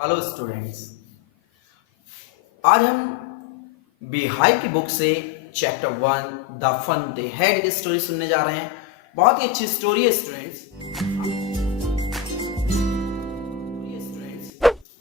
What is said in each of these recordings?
Hello students. आज हम बिहाई की बुक से chapter 1 the fun they had की स्टोरी सुनने जा रहे हैं। बहुत ही अच्छी स्टोरी है स्टूडेंट्स।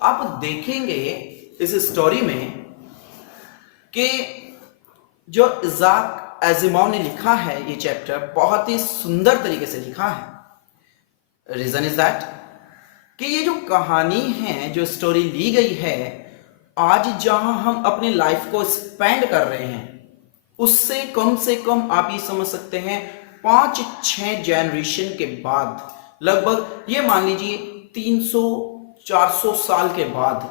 आप देखेंगे इस स्टोरी में कि जो इज़ाक एजिमोव ने लिखा है ये चैप्टर बहुत ही सुंदर तरीके से लिखा है। रीजन इज दैट कि ये जो कहानी है, जो स्टोरी ली गई है, आज जहां हम अपनी लाइफ को स्पेंड कर रहे हैं उससे से कम आप ये समझ सकते हैं 5-6 जनरेशन के बाद, लगभग ये मान लीजिए 300-400 साल के बाद,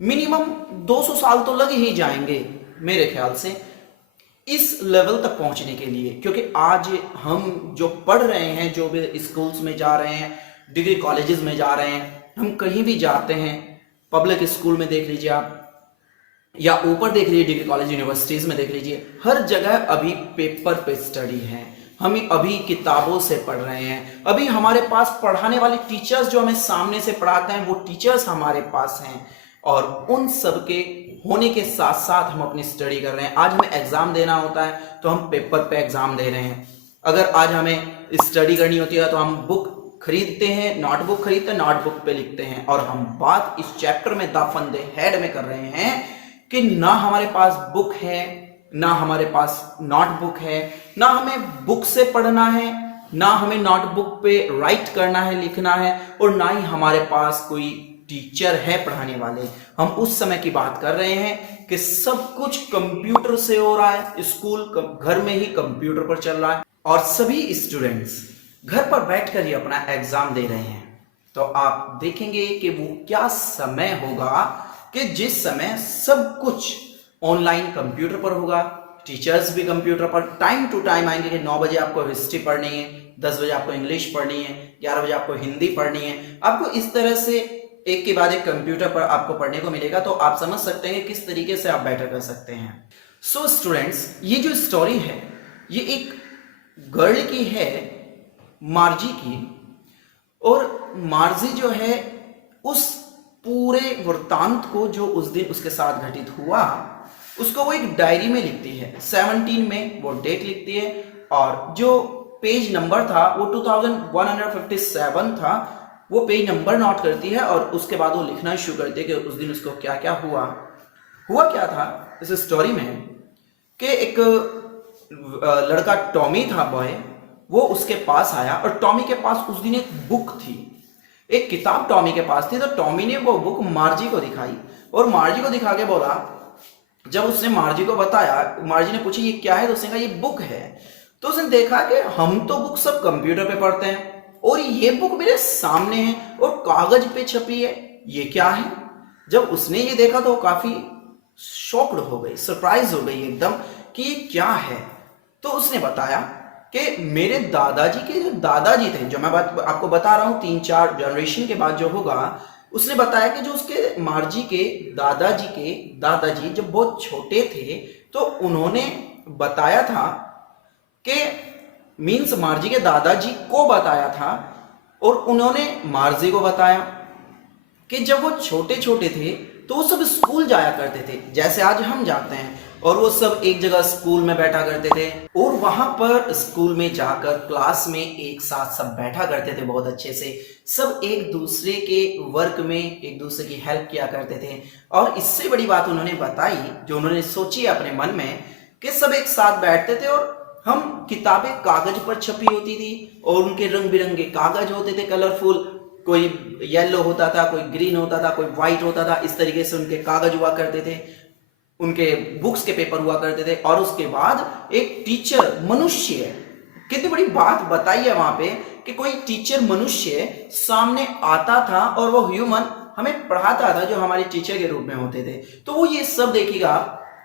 मिनिमम 200 साल तो लग ही जाएंगे मेरे ख्याल से इस लेवल तक पहुंचने के लिए। क्योंकि आज हम जो पढ़ रहे हैं, जो भी स्कूल्स में जा रहे हैं, डिग्री कॉलेजेस में जा रहे हैं, हम कहीं भी जाते हैं, पब्लिक स्कूल में देख लीजिए आप, या ऊपर देख लीजिए डिग्री कॉलेज यूनिवर्सिटीज में देख लीजिए, हर जगह अभी पेपर पे स्टडी है। हम अभी किताबों से पढ़ रहे हैं। अभी हमारे पास पढ़ाने वाले टीचर्स जो हमें सामने से पढ़ाते हैं वो टीचर्स हमारे पास हैं, और उन सब के होने के साथ साथ हम अपनी स्टडी कर रहे हैं। आज हमें एग्जाम देना होता है तो हम पेपर पे एग्जाम दे रहे हैं। अगर आज हमें स्टडी करनी होती है तो हम बुक खरीदते हैं, नोटबुक खरीदते हैं, नोटबुक पे लिखते हैं। और हम बात इस चैप्टर में द फन दे हैड में कर रहे हैं कि ना हमारे पास बुक है, ना हमारे पास नोटबुक है, ना हमें बुक से पढ़ना है, ना हमें नोटबुक पे राइट करना है, लिखना है, और ना ही हमारे पास कोई टीचर है पढ़ाने वाले। हम उस समय की बात कर रहे हैं कि सब कुछ कंप्यूटर से हो रहा है, स्कूल घर में ही कंप्यूटर पर चल रहा है, और सभी स्टूडेंट्स घर पर बैठकर ही अपना एग्जाम दे रहे हैं। तो आप देखेंगे कि वो क्या समय होगा कि जिस समय सब कुछ ऑनलाइन कंप्यूटर पर होगा, टीचर्स भी कंप्यूटर पर टाइम टू टाइम आएंगे कि 9 बजे आपको हिस्ट्री पढ़नी है, 10 बजे आपको इंग्लिश पढ़नी है, 11 बजे आपको हिंदी पढ़नी है। आपको इस तरह से एक के बाद एक कंप्यूटर पर आपको पढ़ने को मिलेगा। तो आप समझ सकते हैं किस तरीके से आप बेटर कर सकते हैं। सो स्टूडेंट्स, ये जो स्टोरी है ये एक गर्ल की है, मार्जी की। और मार्जी जो है उस पूरे वृत्तांत को जो उस दिन उसके साथ घटित हुआ उसको वो एक डायरी में लिखती है। 17 में वो डेट लिखती है, और जो पेज नंबर था वो 2157 था, वो पेज नंबर नोट करती है। और उसके बाद वो लिखना शुरू करती है कि उस दिन उसको क्या क्या हुआ। क्या था इस स्टोरी में कि एक लड़का टॉमी था, बॉय, वो उसके पास आया, और टॉमी के पास उस दिन एक बुक थी, एक किताब टॉमी के पास थी। तो टॉमी ने वो बुक मार्जी को दिखाई, और मार्जी को दिखा के बोला, जब उसने मार्जी को बताया, मार्जी ने पूछा ये क्या है, तो उसने कहा ये बुक है। तो उसने देखा कि हम तो बुक सब कंप्यूटर पे पढ़ते हैं और ये बुक मेरे सामने है और कागज पे छपी है, ये क्या है। जब उसने ये देखा तो काफी शॉक्ड हो गई, सरप्राइज हो गई एकदम कि ये क्या है। तो उसने बताया कि मेरे दादाजी के जो दादाजी थे, जो मैं बात आपको बता रहा हूं 3-4 जनरेशन के बाद जो होगा, उसने बताया कि जो उसके मार्जी के दादाजी जब बहुत छोटे थे तो उन्होंने बताया था कि मीन्स मार्जी के दादाजी को बताया था, और उन्होंने मार्जी को बताया कि जब वो छोटे छोटे थे तो वो सब स्कूल जाया करते थे जैसे आज हम जाते हैं, और वो सब एक जगह स्कूल में बैठा करते थे, और वहां पर स्कूल में जाकर क्लास में एक साथ सब बैठा करते थे बहुत अच्छे से। सब एक दूसरे के वर्क में एक दूसरे की हेल्प किया करते थे। और इससे बड़ी बात उन्होंने बताई, जो उन्होंने सोची अपने मन में, कि सब एक साथ बैठते थे और हम किताबें कागज पर छपी होती थी, और उनके रंग बिरंगे कागज होते थे, कलरफुल, कोई येलो होता था, कोई ग्रीन होता था, कोई व्हाइट होता था। इस तरीके से उनके कागज हुआ करते थे, उनके बुक्स के पेपर हुआ करते थे। और उसके बाद एक टीचर मनुष्य, कितनी बड़ी बात बताई है वहां पे कि कोई टीचर मनुष्य सामने आता था और वो ह्यूमन हमें पढ़ाता था, जो हमारे टीचर के रूप में होते थे। तो वो ये सब देखिएगा,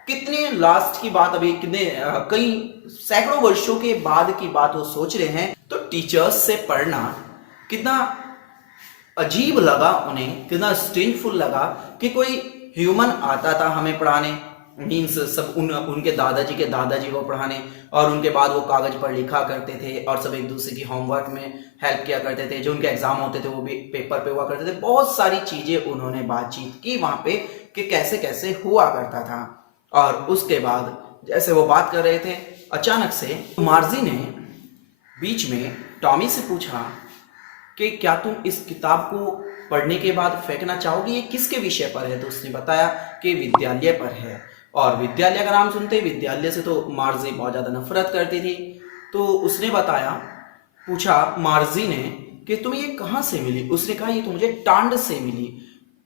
कितने लास्ट की बात, अभी कितने कई सैकड़ों वर्षों के बाद की बात वो सोच रहे हैं। तो टीचर्स से पढ़ना कितना अजीब लगा उन्हें, कितना स्ट्रेंजफुल लगा कि कोई ह्यूमन आता था हमें पढ़ाने, मीन्स सब उनके दादाजी के दादाजी को पढ़ाने, और उनके बाद वो कागज पर लिखा करते थे और सब एक दूसरे की होमवर्क में हेल्प किया करते थे। जो उनके एग्जाम होते थे वो भी पेपर पे हुआ करते थे। बहुत सारी चीजें उन्होंने बातचीत की वहां पे कि कैसे कैसे हुआ करता था। और उसके बाद जैसे वो बात कर रहे थे, अचानक से मार्जी ने बीच में टॉमी से पूछा कि क्या तुम इस किताब को पढ़ने के बाद फेंकना चाहोगी, ये किसके विषय पर है? तो उसने बताया कि विद्यालय पर है। और विद्यालय का नाम सुनते ही विद्यालय से तो मार्जी बहुत ज़्यादा नफरत करती थी। तो उसने बताया, पूछा मार्जी ने कि तुम्हें ये कहाँ से मिली? उसने कहा ये तो मुझे टांड से मिली।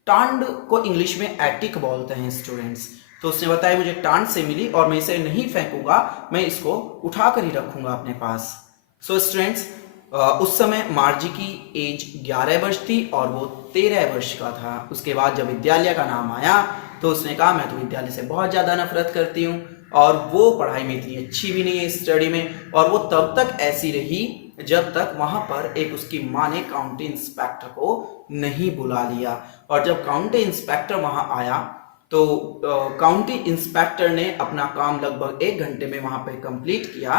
टांड को इंग्लिश में एटिक बोलते हैं स्टूडेंट्स। तो उसने बताया मुझे टांड से मिली और मैं इसे नहीं फेंकूंगा, मैं इसको उठा कर ही रखूंगा अपने पास। सो स्टूडेंट्स, उस समय मार्जी की एज 11 वर्ष थी और वो 13 वर्ष का था। उसके बाद जब विद्यालय का नाम आया तो उसने कहा मैं तो विद्यालय से बहुत ज़्यादा नफरत करती हूँ, और वो पढ़ाई में इतनी अच्छी भी नहीं है स्टडी में। और वो तब तक ऐसी रही जब तक वहाँ पर एक उसकी माँ ने काउंटी इंस्पेक्टर को नहीं बुला लिया। और जब काउंटी इंस्पेक्टर वहाँ आया तो काउंटी इंस्पेक्टर ने अपना काम लगभग 1 घंटे में वहाँ पे कंप्लीट किया।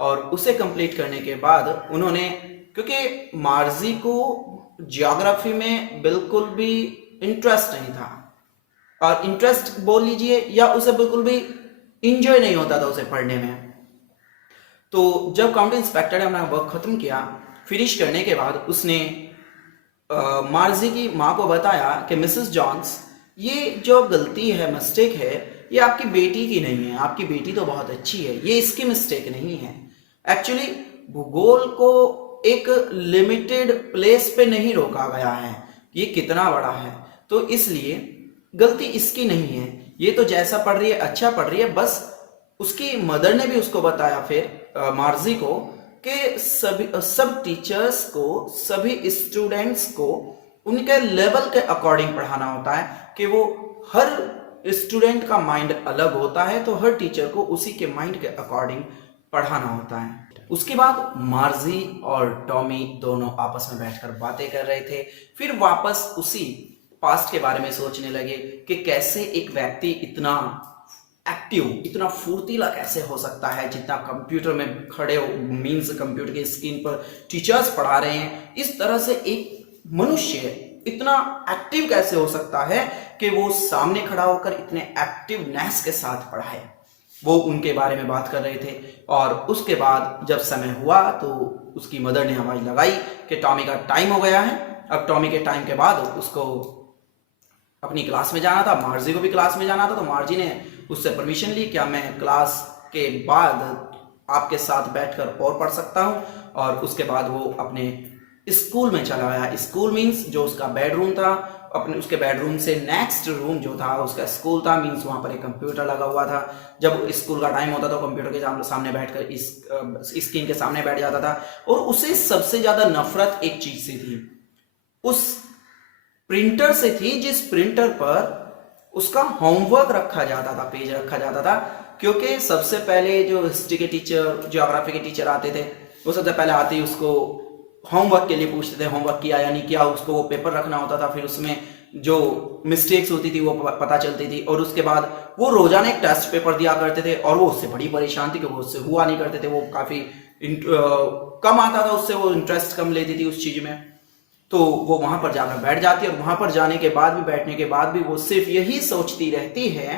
और उसे कंप्लीट करने के बाद उन्होंने, क्योंकि मार्जी को ज्योग्राफी में बिल्कुल भी इंटरेस्ट नहीं था, और इंटरेस्ट बोल लीजिए या उसे बिल्कुल भी इंजॉय नहीं होता था उसे पढ़ने में। तो जब काउंटी इंस्पेक्टर ने अपना वर्क खत्म किया, फिनिश करने के बाद उसने मार्जी की माँ को बताया कि मिसेस जॉन्स, ये जो गलती है, मिस्टेक है, ये आपकी बेटी की नहीं है। आपकी बेटी तो बहुत अच्छी है, ये इसकी मिस्टेक नहीं है। एक्चुअली भूगोल को एक लिमिटेड प्लेस पे नहीं रोका गया है, ये कितना बड़ा है, तो इसलिए गलती इसकी नहीं है। ये तो जैसा पढ़ रही है अच्छा पढ़ रही है। बस उसकी मदर ने भी उसको बताया फिर मार्जी को कि सब टीचर्स को, सभी स्टूडेंट्स को उनके लेवल के अकॉर्डिंग पढ़ाना होता है, कि वो हर स्टूडेंट का माइंड अलग होता है, तो हर टीचर को उसी के माइंड के अकॉर्डिंग पढ़ाना होता है। उसके बाद मार्जी और टॉमी दोनों आपस में बैठकर बातें कर रहे थे। फिर वापस उसी पास्ट के बारे में सोचने लगे कि कैसे एक व्यक्ति इतना एक्टिव, इतना फुर्तीला कैसे हो सकता है, जितना कंप्यूटर में खड़े हो, मीन्स कंप्यूटर की स्क्रीन पर टीचर्स पढ़ा रहे हैं, इस तरह से एक मनुष्य इतना एक्टिव कैसे हो सकता है कि वो सामने खड़ा होकर इतने एक्टिवनेस के साथ पढ़ाए। वो उनके बारे में बात कर रहे थे। और उसके बाद जब समय हुआ तो उसकी मदर ने आवाज लगाई कि टॉमी का टाइम हो गया है। अब टॉमी के टाइम के बाद उसको अपनी क्लास में जाना था, मार्जी को भी क्लास में जाना था। तो मार्जी ने उससे परमिशन ली, क्या मैं क्लास के बाद आपके साथ बैठकर और पढ़ सकता हूँ? और उसके बाद वो अपने स्कूल में चला गया। स्कूल मीन्स जो उसका बेडरूम था, अपने उसके बेडरूम से नेक्स्ट रूम जो था उसका स्कूल था, मीन्स वहाँ पर एक कंप्यूटर लगा हुआ था। जब स्कूल का टाइम होता तो कंप्यूटर के सामने बैठकर इस स्क्रीन के सामने बैठ जाता था। और उसे सबसे ज़्यादा नफरत एक चीज़ से थी, उस प्रिंटर से थी, जिस प्रिंटर पर उसका होमवर्क रखा जाता था, पेज रखा जाता था। क्योंकि सबसे पहले जो हिस्ट्री के टीचर, ज्योग्राफी के टीचर आते थे, वो सबसे पहले आते ही उसको होमवर्क के लिए पूछते थे, होमवर्क किया या नहीं किया। उसको वो पेपर रखना होता था, फिर उसमें जो मिस्टेक्स होती थी वो पता चलती थी। और उसके बाद वो रोजाना एक टेस्ट पेपर दिया करते थे, और वो उससे बड़ी परेशान थी क्योंकि उससे हुआ नहीं करते थे। वो काफ़ी कम आता था उससे, वो इंटरेस्ट कम लेती थी उस चीज़ में। तो वो वहाँ पर जाकर बैठ जाती है, और वहाँ पर जाने के बाद भी, बैठने के बाद भी वो सिर्फ यही सोचती रहती है,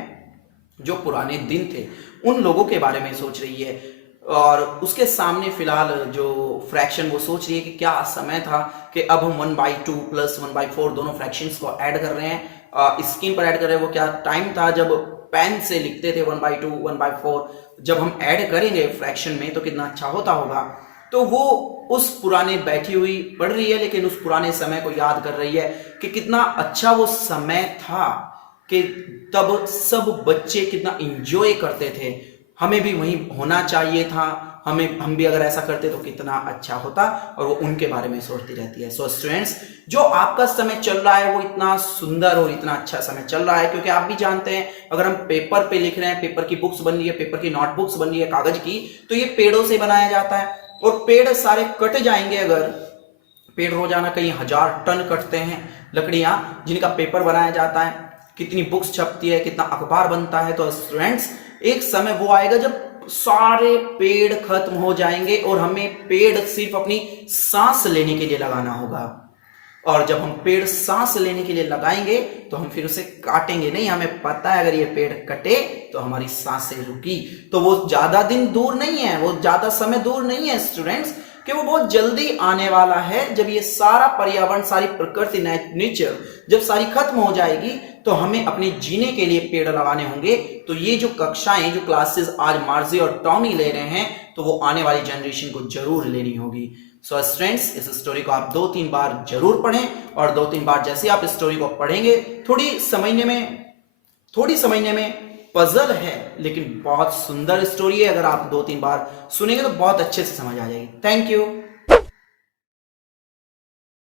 जो पुराने दिन थे उन लोगों के बारे में सोच रही है। और उसके सामने फिलहाल जो फ्रैक्शन, वो सोच रही है कि क्या समय था कि अब हम 1/2 प्लस 1/4 दोनों फ्रैक्शंस को ऐड कर रहे हैं, स्क्रीन पर ऐड कर रहे हैं। वो क्या टाइम था जब पेन से लिखते थे 1/2 1/4, जब हम ऐड करेंगे फ्रैक्शन में तो कितना अच्छा होता होगा। तो वो उस पुराने बैठी हुई पढ़ रही है, लेकिन उस पुराने समय को याद कर रही है कि कितना अच्छा वो समय था, कि तब सब बच्चे कितना इंजॉय करते थे, हमें भी वहीं होना चाहिए था, हम भी अगर ऐसा करते तो कितना अच्छा होता। और वो उनके बारे में सोचती रहती है। सो स्टूडेंट्स, जो आपका समय चल रहा है वो इतना सुंदर और इतना अच्छा समय चल रहा है, क्योंकि आप भी जानते हैं अगर हम पेपर पे लिख रहे हैं, पेपर की बुक्स बन रही है, पेपर की नोटबुक्स बन रही है कागज की, तो ये पेड़ों से बनाया जाता है। और पेड़ सारे कट जाएंगे, अगर पेड़ रोजाना कई 1000 टन कटते हैं लकड़ियां जिनका पेपर बनाया जाता है, कितनी बुक्स छपती है, कितना अखबार बनता है। तो स्टूडेंट्स एक समय वो आएगा जब सारे पेड़ खत्म हो जाएंगे और हमें पेड़ सिर्फ अपनी सांस लेने के लिए लगाना होगा। और जब हम पेड़ सांस लेने के लिए लगाएंगे तो हम फिर उसे काटेंगे नहीं। हमें पता है अगर ये पेड़ कटे तो हमारी सांसें रुकी। तो वो ज्यादा दिन दूर नहीं है, वो ज्यादा समय दूर नहीं है स्टूडेंट्स, कि वो बहुत जल्दी आने वाला है। जब ये सारा पर्यावरण, सारी प्रकृति, नेचर जब सारी खत्म हो जाएगी तो हमें अपने जीने के लिए पेड़ लगाने होंगे। तो ये जो कक्षाएं, जो क्लासेस आज मार्जी और टॉमी ले रहे हैं, तो वो आने वाली जनरेशन को जरूर लेनी होगी। सो स्टूडेंट्स इस स्टोरी को आप 2-3 बार जरूर पढ़ें, और 2-3 बार जैसे आप इस स्टोरी को पढ़ेंगे थोड़ी समझने में पजल है, लेकिन बहुत सुंदर स्टोरी है। अगर आप 2-3 बार सुनेंगे तो बहुत अच्छे से समझ आ जाएगी। Thank you.